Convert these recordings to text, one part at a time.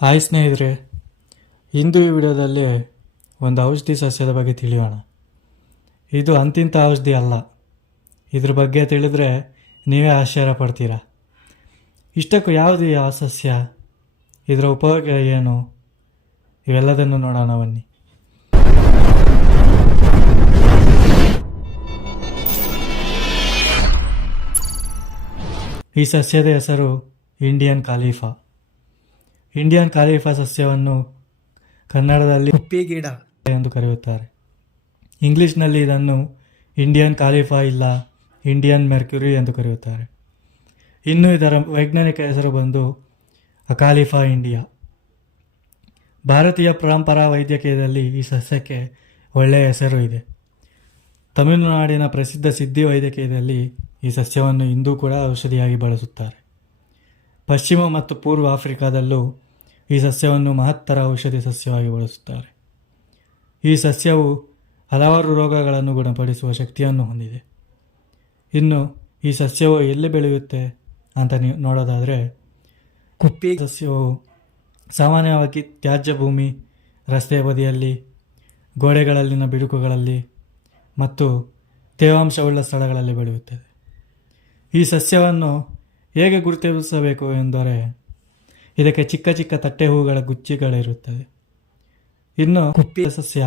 Hi ಸ್ನೇಹಿತರೆ, ಇಂದು ಈ ವಿಡಿಯೋದಲ್ಲಿ ಒಂದು ಔಷಧಿ ಸಸ್ಯದ ಬಗ್ಗೆ ತಿಳಿಯೋಣ. ಇದು ಅಂತಿಂಥ ಔಷಧಿ ಅಲ್ಲ. ಇದ್ರ ಬಗ್ಗೆ ತಿಳಿದ್ರೆ ನೀವೇ ಆಶ್ಚರ್ಯ ಪಡ್ತೀರಾ. ಇಷ್ಟಕ್ಕೂ ಯಾವುದು ಆ ಸಸ್ಯ, ಇದರ ಉಪಯೋಗ ಏನು, ಇವೆಲ್ಲದನ್ನು ನೋಡೋಣ ಬನ್ನಿ. ಈ ಸಸ್ಯದ ಹೆಸರು ಇಂಡಿಯನ್ ಕಾಲಿಫಾ. ಇಂಡಿಯನ್ ಕಾಲಿಫಾ ಸಸ್ಯವನ್ನು ಕನ್ನಡದಲ್ಲಿ ಕುಪ್ಪಿ ಗಿಡ ಎಂದು ಕರೆಯುತ್ತಾರೆ. ಇಂಗ್ಲಿಷ್ನಲ್ಲಿ ಇದನ್ನು ಇಂಡಿಯನ್ ಕಾಲಿಫಾ ಇಲ್ಲ ಇಂಡಿಯನ್ ಮೆರ್ಕ್ಯುರಿ ಎಂದು ಕರೆಯುತ್ತಾರೆ. ಇನ್ನು ಇದರ ವೈಜ್ಞಾನಿಕ ಹೆಸರು ಬಂದು ಅಕಾಲಿಫಾ ಇಂಡಿಯಾ. ಭಾರತೀಯ ಪರಂಪರಾ ವೈದ್ಯಕೀಯದಲ್ಲಿ ಈ ಸಸ್ಯಕ್ಕೆ ಒಳ್ಳೆಯ ಹೆಸರು ಇದೆ. ತಮಿಳುನಾಡಿನ ಪ್ರಸಿದ್ಧ ಸಿದ್ಧಿ ವೈದ್ಯಕೀಯದಲ್ಲಿ ಈ ಸಸ್ಯವನ್ನು ಇಂದೂ ಕೂಡ ಔಷಧಿಯಾಗಿ ಬಳಸುತ್ತಾರೆ. ಪಶ್ಚಿಮ ಮತ್ತು ಪೂರ್ವ ಆಫ್ರಿಕಾದಲ್ಲೂ ಈ ಸಸ್ಯವನ್ನು ಮಹತ್ತರ ಔಷಧಿ ಸಸ್ಯವಾಗಿ ಬಳಸುತ್ತಾರೆ. ಈ ಸಸ್ಯವು ಹಲವಾರು ರೋಗಗಳನ್ನು ಗುಣಪಡಿಸುವ ಶಕ್ತಿಯನ್ನು ಹೊಂದಿದೆ. ಇನ್ನು ಈ ಸಸ್ಯವು ಎಲ್ಲಿ ಬೆಳೆಯುತ್ತೆ ಅಂತ ನೋಡೋದಾದರೆ, ಕುಪ್ಪಿ ಸಸ್ಯವು ಸಾಮಾನ್ಯವಾಗಿ ತ್ಯಾಜ್ಯ ಭೂಮಿ, ರಸ್ತೆಯ ಬದಿಯಲ್ಲಿ, ಗೋಡೆಗಳಲ್ಲಿನ ಬಿಡುಕುಗಳಲ್ಲಿ ಮತ್ತು ತೇವಾಂಶವುಳ್ಳ ಸ್ಥಳಗಳಲ್ಲಿ ಬೆಳೆಯುತ್ತದೆ. ಈ ಸಸ್ಯವನ್ನು ಹೇಗೆ ಗುರುತಿಸಬೇಕು ಎಂದರೆ, ಇದಕ್ಕೆ ಚಿಕ್ಕ ಚಿಕ್ಕ ತಟ್ಟೆ ಹೂಗಳ ಗುಚ್ಚಿಗಳಿರುತ್ತದೆ. ಇನ್ನು ಕುಪ್ಪಿ ಸಸ್ಯ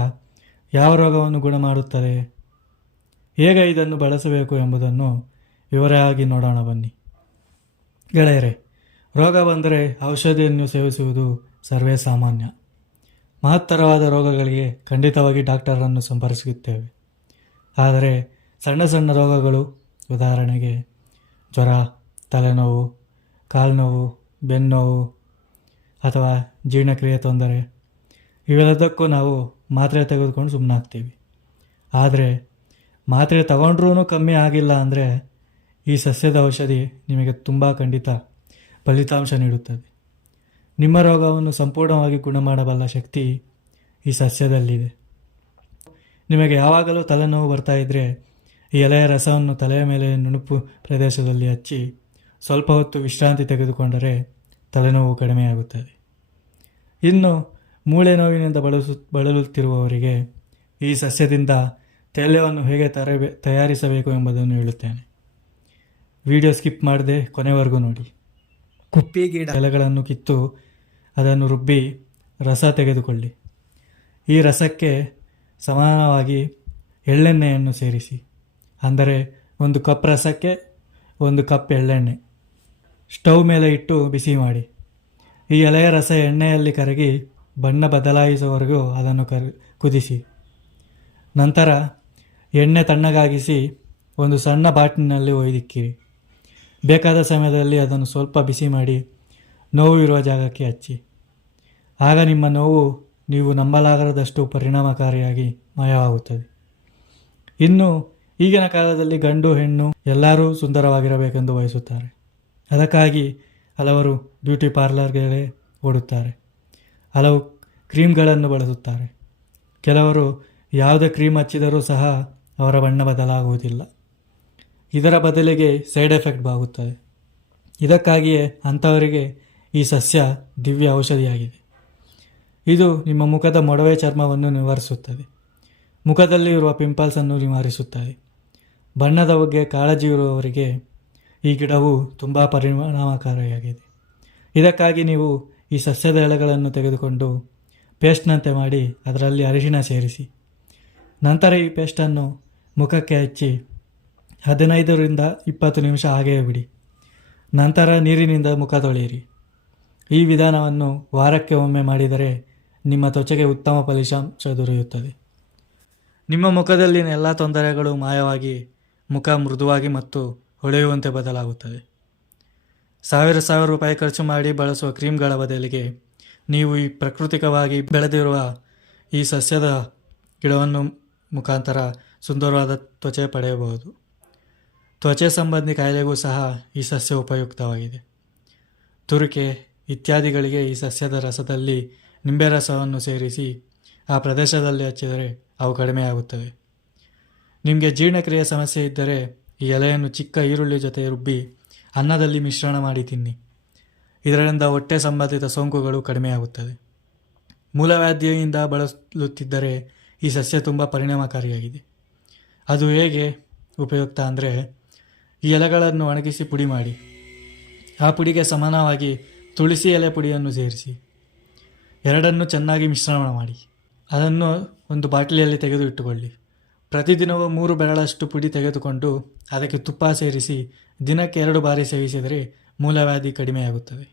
ಯಾವ ರೋಗವನ್ನು ಗುಣ ಮಾಡುತ್ತದೆ, ಹೇಗೆ ಇದನ್ನು ಬಳಸಬೇಕು ಎಂಬುದನ್ನು ವಿವರವಾಗಿ ನೋಡೋಣ ಬನ್ನಿ. ಗೆಳೆಯರೆ, ರೋಗ ಬಂದರೆ ಔಷಧಿಯನ್ನು ಸೇವಿಸುವುದು ಸರ್ವೇ ಸಾಮಾನ್ಯ. ಮಹತ್ತರವಾದ ರೋಗಗಳಿಗೆ ಖಂಡಿತವಾಗಿ ಡಾಕ್ಟರನ್ನು ಸಂಪರ್ಕಿಸುತ್ತೇವೆ. ಆದರೆ ಸಣ್ಣ ಸಣ್ಣ ರೋಗಗಳು, ಉದಾಹರಣೆಗೆ ಜ್ವರ, ತಲೆನೋವು, ಕಾಲುನೋವು, ಬೆನ್ನೋವು ಅಥವಾ ಜೀರ್ಣಕ್ರಿಯೆ ತೊಂದರೆ, ಇವೆಲ್ಲದಕ್ಕೂ ನಾವು ಮಾತ್ರೆ ತೆಗೆದುಕೊಂಡು ಸುಮ್ಮನಾಗ್ತೀವಿ. ಆದರೆ ಮಾತ್ರೆ ತಗೊಂಡ್ರೂ ಕಮ್ಮಿ ಆಗಿಲ್ಲ ಅಂದರೆ ಈ ಸಸ್ಯದ ಔಷಧಿ ನಿಮಗೆ ತುಂಬ ಖಂಡಿತ ಫಲಿತಾಂಶ ನೀಡುತ್ತದೆ. ನಿಮ್ಮ ರೋಗವನ್ನು ಸಂಪೂರ್ಣವಾಗಿ ಗುಣ ಮಾಡಬಲ್ಲ ಶಕ್ತಿ ಈ ಸಸ್ಯದಲ್ಲಿದೆ. ನಿಮಗೆ ಯಾವಾಗಲೂ ತಲೆನೋವು ಬರ್ತಾ ಇದ್ದರೆ ಈ ಎಲೆಯ ರಸವನ್ನು ತಲೆಯ ಮೇಲೆ ನುಣುಪು ಪ್ರದೇಶದಲ್ಲಿ ಹಚ್ಚಿ ಸ್ವಲ್ಪ ಹೊತ್ತು ವಿಶ್ರಾಂತಿ ತೆಗೆದುಕೊಂಡರೆ ತಲೆನೋವು ಕಡಿಮೆಯಾಗುತ್ತದೆ. ಇನ್ನು ಮೂಳೆ ನೋವಿನಿಂದ ಬಳಲುತ್ತಿರುವವರಿಗೆ ಈ ಸಸ್ಯದಿಂದ ತೈಲವನ್ನು ಹೇಗೆ ತಯಾರಿಸಬೇಕು ಎಂಬುದನ್ನು ಹೇಳುತ್ತೇನೆ. ವಿಡಿಯೋ ಸ್ಕಿಪ್ ಮಾಡದೆ ಕೊನೆವರೆಗೂ ನೋಡಿ. ಕುಪ್ಪಿ ಗಿಡ ಎಲೆಗಳನ್ನು ಕಿತ್ತು ಅದನ್ನು ರುಬ್ಬಿ ರಸ ತೆಗೆದುಕೊಳ್ಳಿ. ಈ ರಸಕ್ಕೆ ಸಮಾನವಾಗಿ ಎಳ್ಳೆಣ್ಣೆಯನ್ನು ಸೇರಿಸಿ. ಅಂದರೆ 1 ಕಪ್ ರಸಕ್ಕೆ 1 ಕಪ್ ಎಳ್ಳೆಣ್ಣೆ ಸ್ಟವ್ ಮೇಲೆ ಇಟ್ಟು ಬಿಸಿ ಮಾಡಿ. ಈ ಎಲೆಯ ರಸ ಎಣ್ಣೆಯಲ್ಲಿ ಕರಗಿ ಬಣ್ಣ ಬದಲಾಯಿಸುವವರೆಗೂ ಅದನ್ನು ಕುದಿಸಿ. ನಂತರ ಎಣ್ಣೆ ತಣ್ಣಗಾಗಿಸಿ ಒಂದು ಸಣ್ಣ ಬಾಟ್ಲಿನಲ್ಲಿ ಒಯ್ದಿಕ್ಕಿರಿ. ಬೇಕಾದ ಸಮಯದಲ್ಲಿ ಅದನ್ನು ಸ್ವಲ್ಪ ಬಿಸಿ ಮಾಡಿ ನೋವು ಇರುವ ಜಾಗಕ್ಕೆ ಹಚ್ಚಿ. ಆಗ ನಿಮ್ಮ ನೋವು ನೀವು ನಂಬಲಾಗದಷ್ಟು ಪರಿಣಾಮಕಾರಿಯಾಗಿ ಮಾಯವಾಗುತ್ತದೆ. ಇನ್ನು ಈಗಿನ ಕಾಲದಲ್ಲಿ ಗಂಡು ಹೆಣ್ಣು ಎಲ್ಲರೂ ಸುಂದರವಾಗಿರಬೇಕೆಂದು ಬಯಸುತ್ತಾರೆ. ಅದಕ್ಕಾಗಿ ಹಲವರು ಬ್ಯೂಟಿ ಪಾರ್ಲರ್ಗಳೇ ಓಡುತ್ತಾರೆ. ಹಲವು ಕ್ರೀಮ್ಗಳನ್ನು ಬಳಸುತ್ತಾರೆ. ಕೆಲವರು ಯಾವುದೇ ಕ್ರೀಮ್ ಹಚ್ಚಿದರೂ ಸಹ ಅವರ ಬಣ್ಣ ಬದಲಾಗುವುದಿಲ್ಲ. ಇದರ ಬದಲಿಗೆ ಸೈಡ್ ಎಫೆಕ್ಟ್ ಬಾಗುತ್ತದೆ. ಇದಕ್ಕಾಗಿಯೇ ಅಂಥವರಿಗೆ ಈ ಸಸ್ಯ ದಿವ್ಯ ಔಷಧಿಯಾಗಿದೆ. ಇದು ನಿಮ್ಮ ಮುಖದ ಮೊಡವೆ ಚರ್ಮವನ್ನು ನಿವಾರಿಸುತ್ತದೆ. ಮುಖದಲ್ಲಿ ಇರುವ ಪಿಂಪಲ್ಸನ್ನು ನಿವಾರಿಸುತ್ತದೆ. ಬಣ್ಣದ ಬಗ್ಗೆ ಕಾಳಜಿ ಇರುವವರಿಗೆ ಈ ಗಿಡವು ತುಂಬ ಪರಿಣಾಮಕಾರಿಯಾಗಿದೆ. ಇದಕ್ಕಾಗಿ ನೀವು ಈ ಸಸ್ಯದ ಎಲೆಗಳನ್ನು ತೆಗೆದುಕೊಂಡು ಪೇಸ್ಟ್ನಂತೆ ಮಾಡಿ ಅದರಲ್ಲಿ ಅರಿಶಿಣ ಸೇರಿಸಿ. ನಂತರ ಈ ಪೇಸ್ಟನ್ನು ಮುಖಕ್ಕೆ ಹಚ್ಚಿ 15ರಿಂದ 20 ನಿಮಿಷ ಹಾಗೆಯೇ ಬಿಡಿ. ನಂತರ ನೀರಿನಿಂದ ಮುಖ ತೊಳೆಯಿರಿ. ಈ ವಿಧಾನವನ್ನು ವಾರಕ್ಕೆ ಒಮ್ಮೆ ಮಾಡಿದರೆ ನಿಮ್ಮ ತ್ವಚೆಗೆ ಉತ್ತಮ ಫಲಿತಾಂಶ ದೊರೆಯುತ್ತದೆ. ನಿಮ್ಮ ಮುಖದಲ್ಲಿನ ಎಲ್ಲ ತೊಂದರೆಗಳು ಮಾಯವಾಗಿ ಮುಖ ಮೃದುವಾಗಿ ಮತ್ತು ಹೊಳೆಯುವಂತೆ ಬದಲಾಗುತ್ತದೆ. ಸಾವಿರ ರೂಪಾಯಿ ಖರ್ಚು ಮಾಡಿ ಬಳಸುವ ಕ್ರೀಮ್ಗಳ ಬದಲಿಗೆ ನೀವು ಈ ಪ್ರಾಕೃತಿಕವಾಗಿ ಬೆಳೆದಿರುವ ಈ ಸಸ್ಯದ ಗಿಡವನ್ನು ಮುಖಾಂತರ ಸುಂದರವಾದ ತ್ವಚೆ ಪಡೆಯಬಹುದು. ತ್ವಚೆ ಸಂಬಂಧಿ ಕಾಯಿಲೆಗೂ ಸಹ ಈ ಸಸ್ಯ ಉಪಯುಕ್ತವಾಗಿದೆ. ತುರಿಕೆ ಇತ್ಯಾದಿಗಳಿಗೆ ಈ ಸಸ್ಯದ ರಸದಲ್ಲಿ ನಿಂಬೆ ರಸವನ್ನು ಸೇರಿಸಿ ಆ ಪ್ರದೇಶದಲ್ಲಿ ಹಚ್ಚಿದರೆ ಅವು ಕಡಿಮೆಯಾಗುತ್ತವೆ. ನಿಮಗೆ ಜೀರ್ಣಕ್ರಿಯೆ ಸಮಸ್ಯೆ ಇದ್ದರೆ ಈ ಎಲೆಯನ್ನು ಚಿಕ್ಕ ಈರುಳ್ಳಿ ಜೊತೆ ರುಬ್ಬಿ ಅನ್ನದಲ್ಲಿ ಮಿಶ್ರಣ ಮಾಡಿ ತಿನ್ನಿ. ಇದರಿಂದ ಹೊಟ್ಟೆ ಸಂಬಂಧಿತ ಸೋಂಕುಗಳು ಕಡಿಮೆಯಾಗುತ್ತದೆ. ಮೂಲವ್ಯಾಧಿಯಿಂದ ಬಳಲುತ್ತಿದ್ದರೆ ಈ ಸಸ್ಯ ತುಂಬ ಪರಿಣಾಮಕಾರಿಯಾಗಿದೆ. ಅದು ಹೇಗೆ ಉಪಯುಕ್ತ ಅಂದರೆ, ಈ ಎಲೆಗಳನ್ನು ಒಣಗಿಸಿ ಪುಡಿ ಮಾಡಿ, ಆ ಪುಡಿಗೆ ಸಮಾನವಾಗಿ ತುಳಸಿ ಎಲೆ ಪುಡಿಯನ್ನು ಸೇರಿಸಿ, ಎರಡನ್ನು ಚೆನ್ನಾಗಿ ಮಿಶ್ರಣ ಮಾಡಿ ಅದನ್ನು ಒಂದು ಬಾಟಲಿಯಲ್ಲಿ ತೆಗೆದು ಇಟ್ಟುಕೊಳ್ಳಿ. ಪ್ರತಿದಿನವೂ 3 ಬೆರಳಷ್ಟು ಪುಡಿ ತೆಗೆದುಕೊಂಡು ಅದಕ್ಕೆ ತುಪ್ಪ ಸೇರಿಸಿ ದಿನಕ್ಕೆ 2 ಬಾರಿ ಸೇವಿಸಿದರೆ ಮೂಲವ್ಯಾಧಿ ಕಡಿಮೆಯಾಗುತ್ತದೆ.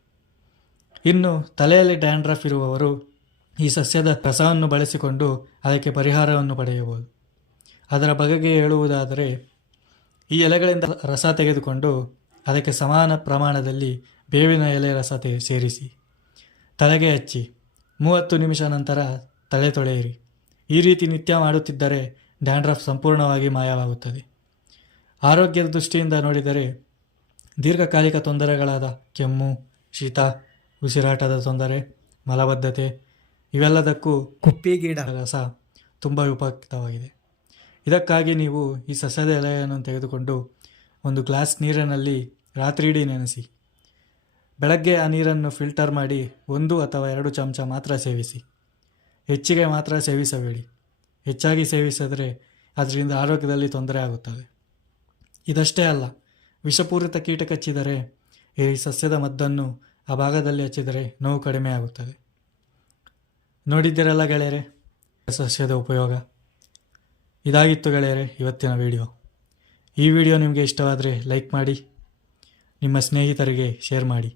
ಇನ್ನು ತಲೆಯಲ್ಲಿ ಡ್ಯಾಂಡ್ರಫ್ ಇರುವವರು ಈ ಸಸ್ಯದ ರಸವನ್ನು ಬಳಸಿಕೊಂಡು ಅದಕ್ಕೆ ಪರಿಹಾರವನ್ನು ಪಡೆಯಬಹುದು. ಅದರ ಬಗೆಗೆ ಹೇಳುವುದಾದರೆ, ಈ ಎಲೆಗಳಿಂದ ರಸ ತೆಗೆದುಕೊಂಡು ಅದಕ್ಕೆ ಸಮಾನ ಪ್ರಮಾಣದಲ್ಲಿ ಬೇವಿನ ಎಲೆ ರಸ ಸೇರಿಸಿ ತಲೆಗೆ ಹಚ್ಚಿ 30 ನಿಮಿಷ ನಂತರ ತಲೆ ತೊಳೆಯಿರಿ. ಈ ರೀತಿ ನಿತ್ಯ ಮಾಡುತ್ತಿದ್ದರೆ ಡ್ಯಾಂಡ್ರಫ್ ಸಂಪೂರ್ಣವಾಗಿ ಮಾಯವಾಗುತ್ತದೆ. ಆರೋಗ್ಯದ ದೃಷ್ಟಿಯಿಂದ ನೋಡಿದರೆ ದೀರ್ಘಕಾಲಿಕ ತೊಂದರೆಗಳಾದ ಕೆಮ್ಮು, ಶೀತ, ಉಸಿರಾಟದ ತೊಂದರೆ, ಮಲಬದ್ಧತೆ ಇವೆಲ್ಲದಕ್ಕೂ ಕುಪ್ಪಿಗಿಡ ರಸ ತುಂಬ ಉಪಯುಕ್ತವಾಗಿದೆ. ಇದಕ್ಕಾಗಿ ನೀವು ಈ ಸಸ್ಯದ ಎಲೆಯನ್ನು ತೆಗೆದುಕೊಂಡು ಒಂದು ಗ್ಲಾಸ್ ನೀರಿನಲ್ಲಿ ರಾತ್ರಿಯಿಡೀ ನೆನೆಸಿ, ಬೆಳಗ್ಗೆ ಆ ನೀರನ್ನು ಫಿಲ್ಟರ್ ಮಾಡಿ 1 ಅಥವಾ 2 ಚಮಚ ಮಾತ್ರ ಸೇವಿಸಿ. ಹೆಚ್ಚಿಗೆ ಮಾತ್ರ ಸೇವಿಸಬೇಡಿ. ಹೆಚ್ಚಾಗಿ ಸೇವಿಸಿದರೆ ಅದರಿಂದ ಆರೋಗ್ಯದಲ್ಲಿ ತೊಂದರೆ ಆಗುತ್ತದೆ. ಇದಷ್ಟೇ ಅಲ್ಲ, ವಿಷಪೂರಿತ ಕೀಟ ಕಚ್ಚಿದರೆ ಈ ಸಸ್ಯದ ಮದ್ದನ್ನು ಆ ಭಾಗದಲ್ಲಿ ಹಚ್ಚಿದರೆ ನೋವು ಕಡಿಮೆ ಆಗುತ್ತದೆ. ನೋಡಿದ್ದೀರಲ್ಲ ಗೆಳೆಯರೆ ಸಸ್ಯದ ಉಪಯೋಗ. ಇದಾಗಿತ್ತು ಗೆಳೆಯರೆ ಇವತ್ತಿನ ವಿಡಿಯೋ. ಈ ವಿಡಿಯೋ ನಿಮಗೆ ಇಷ್ಟವಾದರೆ ಲೈಕ್ ಮಾಡಿ, ನಿಮ್ಮ ಸ್ನೇಹಿತರಿಗೆ ಶೇರ್ ಮಾಡಿ,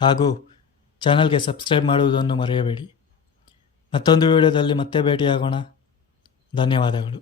ಹಾಗೂ ಚಾನಲ್ಗೆ ಸಬ್ಸ್ಕ್ರೈಬ್ ಮಾಡುವುದನ್ನು ಮರೆಯಬೇಡಿ. ಮತ್ತೊಂದು ವಿಡಿಯೋದಲ್ಲಿ ಮತ್ತೆ ಭೇಟಿಯಾಗೋಣ. ಧನ್ಯವಾದಗಳು.